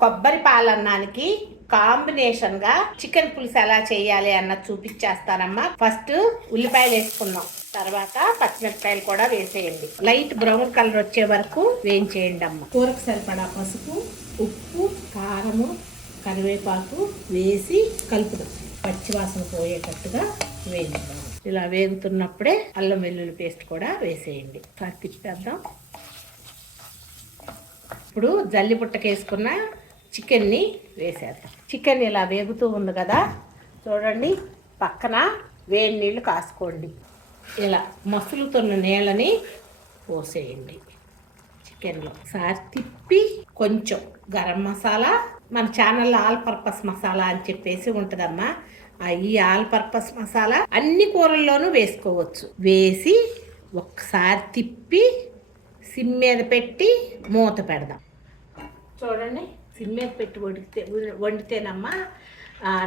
కొబ్బరి పాలన్నానికి కాంబినేషన్గా చికెన్ పులుసు ఎలా చేయాలి అన్నది చూపించేస్తానమ్మా. ఫస్ట్ ఉల్లిపాయలు వేసుకుందాం. తర్వాత పచ్చిమిరపకాయలు కూడా వేసేయండి. లైట్ బ్రౌన్ కలర్ వచ్చే వరకు వేయించేయండి అమ్మ. కూరకు సరిపడా పసుపు ఉప్పు కారము కరివేపాకు వేసి కలుపుదాం. పచ్చివాసన పోయేటట్టుగా వేయించుదాం. ఇలా వేగుతున్నప్పుడే అల్లం వెల్లుల్లి పేస్ట్ కూడా వేసేయండి. తిప్పేద్దాం. ఇప్పుడు జల్లి పుట్టకేసుకున్న చికెన్ని వేసేద్దాం. చికెన్ ఇలా వేగుతూ ఉంది కదా చూడండి పక్కన వేడి నీళ్ళు కాసుకోండి. ఇలా మసులుతున్న నీళ్ళని పోసేయండి. చికెన్లో సారి తిప్పి కొంచెం గరం మసాలా మన ఛానల్లో ఆల్ పర్పస్ మసాలా అని చెప్పేసి ఉంటుందమ్మా. ఆ ఈ ఆల్ పర్పస్ మసాలా అన్ని కూరల్లోనూ వేసుకోవచ్చు. వేసి ఒకసారి తిప్పి సిమ్ మీద పెట్టి మూత పెడదాం. చూడండి సిమ్మేది పెట్టి వండితే వండితేనమ్మా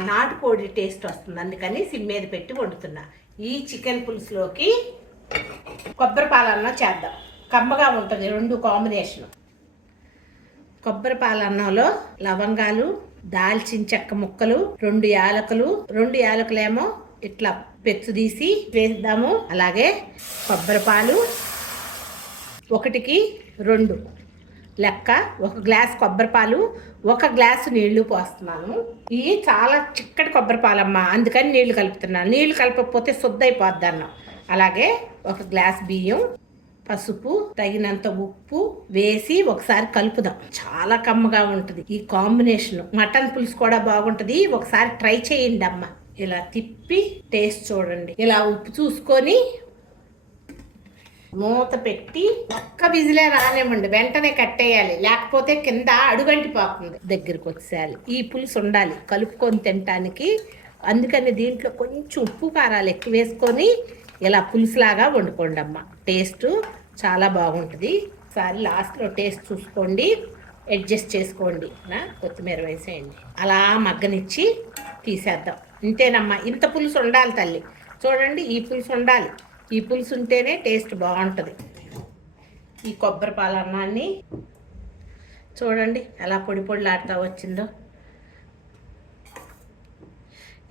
నాటుకోడి టేస్ట్ వస్తుంది. అందుకని సిమ్ మీద పెట్టి వండుతున్నా. ఈ చికెన్ పులుసులోకి కొబ్బరి పాలన్న చేద్దాం. కమ్మగా ఉంటుంది రెండు కాంబినేషన్ కొబ్బరి పాలన్నంలో లవంగాలు దాల్చిన చెక్క ముక్కలు రెండు యాలకులు. రెండు యాలకులేమో ఇట్లా పెచ్చు తీసి వేద్దాము. అలాగే కొబ్బరి పాలు ఒకటికి రెండు. లెక్క ఒక గ్లాస్ కొబ్బరి పాలు ఒక గ్లాసు నీళ్ళు పోస్తున్నాను. ఇవి చాలా చిక్కటి కొబ్బరిపాలమ్మ అందుకని నీళ్ళు కలుపుతున్నాను. నీళ్ళు కలపకపోతే శుద్ధ అయిపోద్ది అన్నం. అలాగే ఒక గ్లాస్ బియ్యం పసుపు తగినంత ఉప్పు వేసి ఒకసారి కలుపుదాం. చాలా కమ్మగా ఉంటుంది ఈ కాంబినేషన్. మటన్ పులుసు కూడా బాగుంటుంది. ఒకసారి ట్రై చేయండి అమ్మ. ఇలా తిప్పి టేస్ట్ చూడండి. ఇలా ఉప్పు చూసుకొని మూత పెట్టి ఒక్క విజిలే రానివ్వండి. వెంటనే కట్టేయాలి. లేకపోతే కింద అడుగంటి పోతుంది దగ్గరికి వచ్చేయాలి. ఈ పులుసు ఉండాలి. కలుపుకొని తినటానికి. అందుకని దీంట్లో కొంచెం ఉప్పు కారాలు ఎక్కువ వేసుకొని ఇలా పులుసులాగా వండుకోండి అమ్మ. టేస్ట్ చాలా బాగుంటుంది. ఒకసారి లాస్ట్లో టేస్ట్ చూసుకోండి. అడ్జస్ట్ చేసుకోండి. నా కొత్తిమీర వేసేయండి. అలా మగ్గనిచ్చి తీసేద్దాం. ఇంతేనమ్మా. ఇంత పులుసు ఉండాలి తల్లి. చూడండి ఈ పులుసు ఉండాలి. ఈ పులుసు ఉంటేనే టేస్ట్ బాగుంటుంది. ఈ కొబ్బరి పాలన్నాన్ని చూడండి ఎలా పొడి పొడిలాడుతూ వచ్చిందో.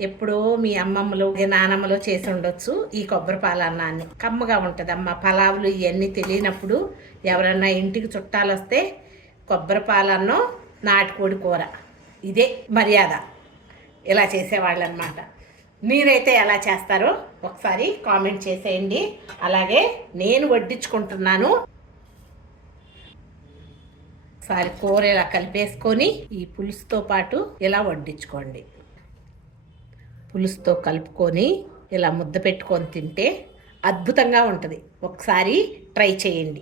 ఎప్పుడో మీ అమ్మమ్మలు మీ నానమ్మలు చేసి ఉండొచ్చు ఈ కొబ్బరి పాలన్నాన్ని కమ్మగా ఉంటుంది అమ్మ. పలావులు ఇవన్నీ తెలియనప్పుడు ఎవరన్నా ఇంటికి చుట్టాలు వస్తే కొబ్బరి పాలన్నం నాటుకోడి కూర. ఇదే మర్యాద. ఇలా చేసేవాళ్ళు అనమాట మీరైతే ఎలా చేస్తారో ఒకసారి కామెంట్ చేసేయండి. అలాగే నేను వడ్డించుకుంటున్నాను. ఒకసారి కూర ఇలా కలిపేసుకొని ఈ పులుసుతో పాటు ఇలా వడ్డించుకోండి. పులుసుతో కలుపుకొని ఇలా ముద్ద పెట్టుకొని తింటే అద్భుతంగా ఉంటుంది. ఒకసారి ట్రై చేయండి.